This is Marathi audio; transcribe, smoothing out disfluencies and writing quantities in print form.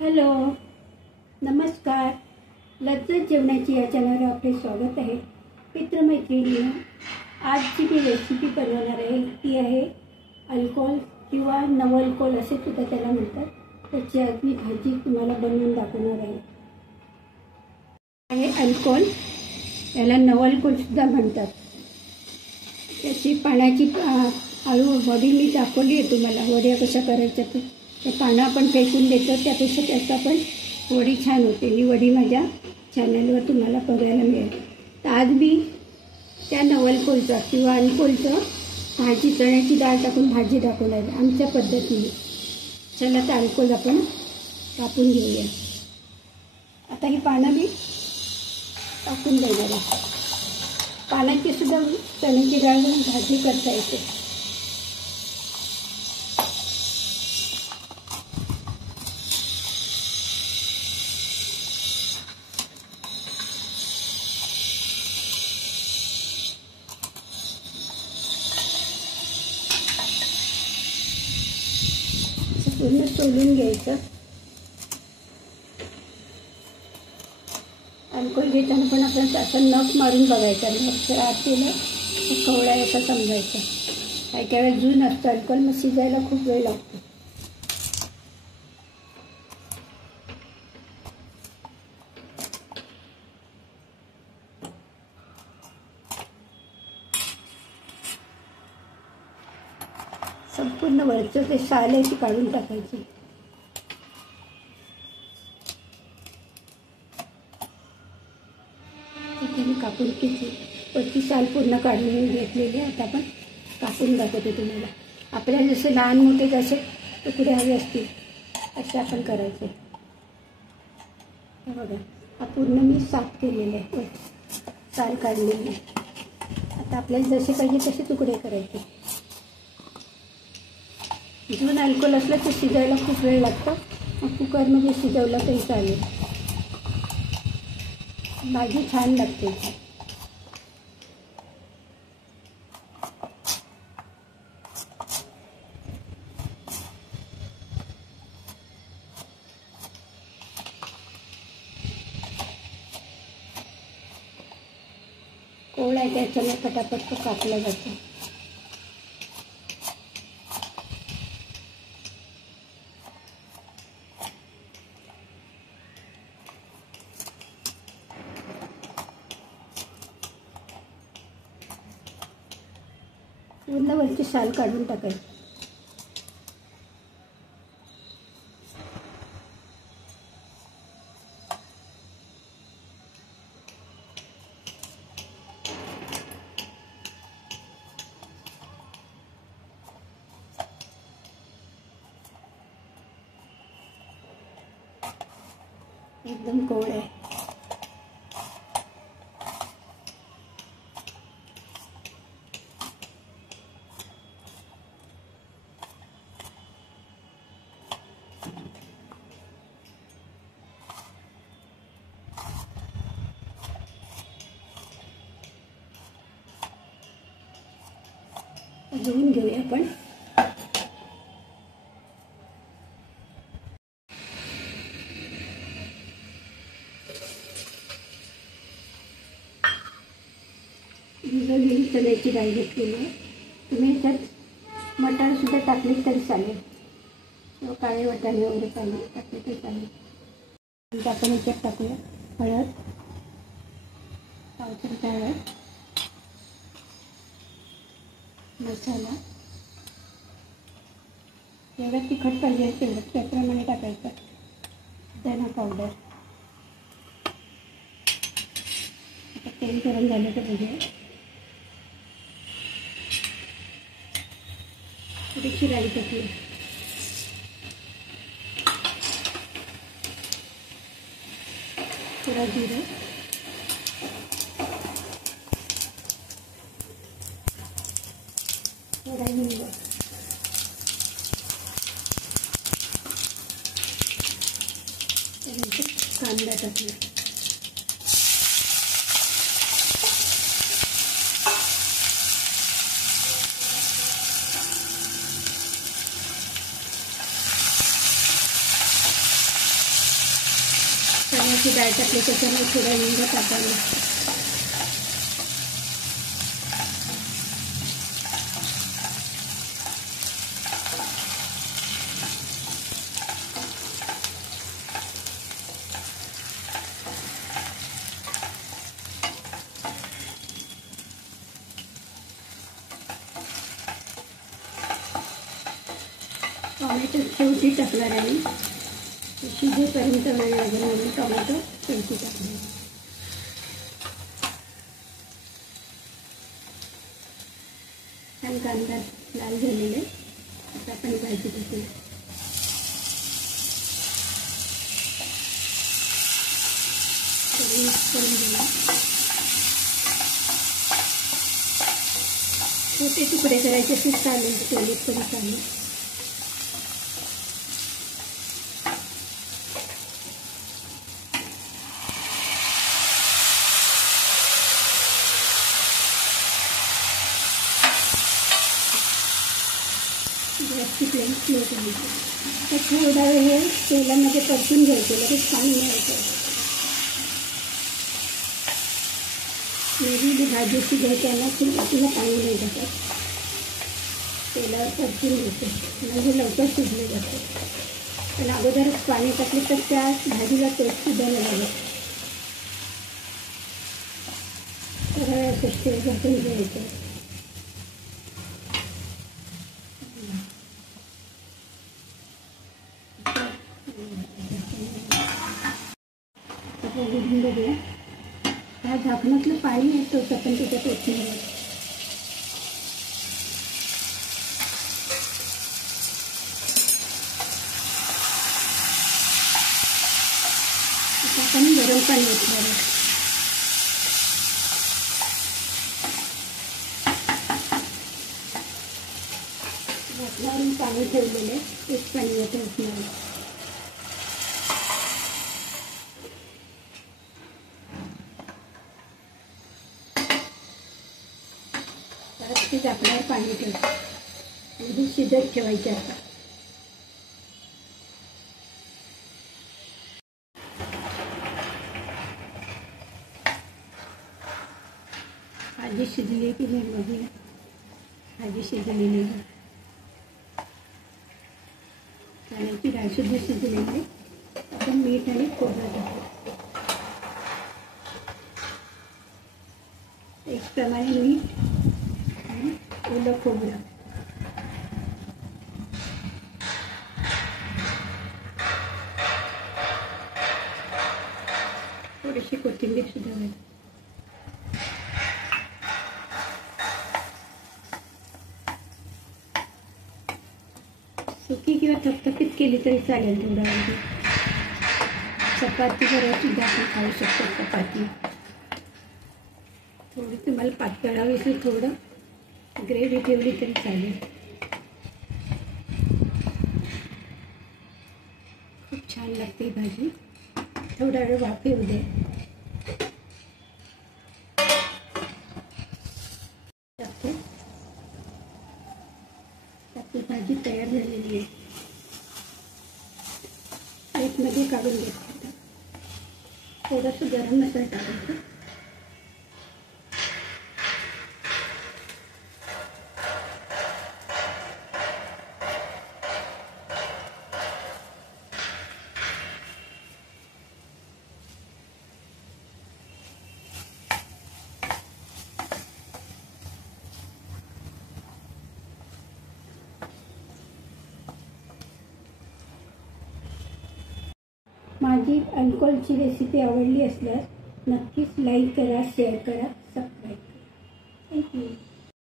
हॅलो, नमस्कार. लज्जत जेवणाची या चॅनलवर आपले स्वागत आहे. मित्रमैत्रिणींनो, आजची मी रेसिपी बनवणार आहे ती आहे अल्कोहोल किंवा नवलकोल असे सुद्धा त्याला म्हणतात. त्याची आज मी भाजी तुम्हाला बनवून दाखवणार आहे. अल्कोहोल, याला नवलकोल सुद्धा म्हणतात. त्याची पाण्याची आळू वडी मी दाखवली आहे तुम्हाला. वड्या कशा करायच्या ते पानं आपण फेकून देतो, त्यापेक्षा त्याचं पण वडी छान होते. ही वडी माझ्या चॅनलवर तुम्हाला बघायला मिळेल. तर आज मी त्या नवलकोलचा किंवा अल्कोहोलचं भाजी, चण्याची डाळ टाकून भाजी दाखवणार आहे आमच्या पद्धतीने. चला तर अल्कोहोल आपण कापून घेऊया. आता ही पानं मी टाकून देणार आहे. पानाची सुद्धा चण्याची डाळ भाजी करता येते. पूर्ण सोलून घ्यायचं. अल्कोहोल घेताना पण आपण असं नख मारून बघायचं. नख आत केलं तर कवळा असा समजायचा. काही काही वेळेस जून असतं अल्कोहोल, मग शिजायला खूप वेळ लागतो. संपूर्ण वरचं ते साल आहे ती काढून टाकायची. मी कापून घेतली. वरची साल पूर्ण काढून घेतलेली. आता आपण कापून दाखवते तुम्हाला. आपल्याला जसे लहान मोठे जसे तुकडे हवे असतील असे आपण करायचे. हे बघा, हा पूर्ण मी साफ केलेला आहे, साल काढलेली. आता आपल्याला जसे पाहिजे तसे तुकडे करायचे. जून अल्कोहोल असलं तर शिजायला खूप वेळ लागतो. मग कुकरमध्ये शिजवलं तरी चालेल. भाजी छान लागते. कोवळा आहे त्याच्याने पटापट तो कापला जातो. पूर्ण वरची साल काढून टाकायची. एकदम कोवळं आहे. धुवून घेऊया आपण. भिजवलेली चण्याची डाळ घेतलेली आहे. तुम्ही ह्याच्यात मटार सुद्धा टाकले तरी चालेल, किंवा काळे वाटाणे वगैरे टाकले तरी चालेल. आपण ह्याच्यात टाकूया हळद, पाव चमचा हळद, मसाला. जेवढं तिखट पाहिजे तेवढं त्याप्रमाणे टाकायचं. धना पावडर. आता तेल गरम झालं तर बघूया. थोडीशी राई टाकली, थोडा जिरं, थोडा हिंग, कांदा टाकला. चण्याची डाळ टाकली त्याच्यामुळे थोडा हिंग टाकायला. टोमॅटो शेवटी टाकणार आहे. शिजेपर्यंत वेळ लागेल म्हणून टोमॅटो शेवटी टाकणार. छान कांदा लाल झालेले. आता आपण भाजी टाकूया. मिक्स करून घेऊया. छोटे तुकडे करायचे असेल चालेल, केलेत तरी चालेल. गॅसची फ्लेम स्लो करायची. तर थोडा वेळ हे तेलामध्ये परतून घ्यायचं. लगेच पाणी घ्यायचं. मेरी भाजी शिजवताना सुरुवातीला पाणी नाही टाकत. तेलावर परतून घ्यायचं म्हणजे लवकर शिजले जातं. पण अगोदरच पाणी टाकले तर त्या भाजीला टेस्टसुद्धा नाही लागत. सरळ असं स्टेज घालून घ्यायचं. उघडून बघूया. ह्या झाकणातलं पाणी येतं आपण त्याच्यात ओतून घ्यायचं. आपण गरम पाणी ओतणार आहे. झाकणावरून पाणी ठेवलेलं एक पाणी येतं ओतणार आहे. ते झाकणावर पाणी ठेवतो म्हणजे शिजत ठेवायचे. आता भाजी शिजली की नाही बघूया. भाजी शिजलेली आहे. चण्याची डाळ सुद्धा शिजलेली आहे. आपण मीठ आणि खोबरं टाकू. एक प्रमाणे मीठ आणि ओलं खोबरं. थोडीशी कोथिंबीर सुद्धा घालू. सुकी किंवा थपथपीत केली तरी चालेल. थोडं चपाती बरोबर सुद्धा आपण खाऊ शकतो. चपाती थोडी तुम्हाला पातळ हवी असेल थोडं ग्रेव्ही ठेवली तरी चालेल. खूप छान लागते भाजी. थोडा वेळ वाफ येऊ दे. आपली भाजी तयार झालेली आहे. प्लेटमध्ये काढून घ्यायचं. थोडंसं गरम मसाला टाकायचं. माझी अनकोलची रेसिपी आवडली असल्यास नक्कीच लाईक करा, शेअर करा, सबस्क्राईब करा. थँक्यू.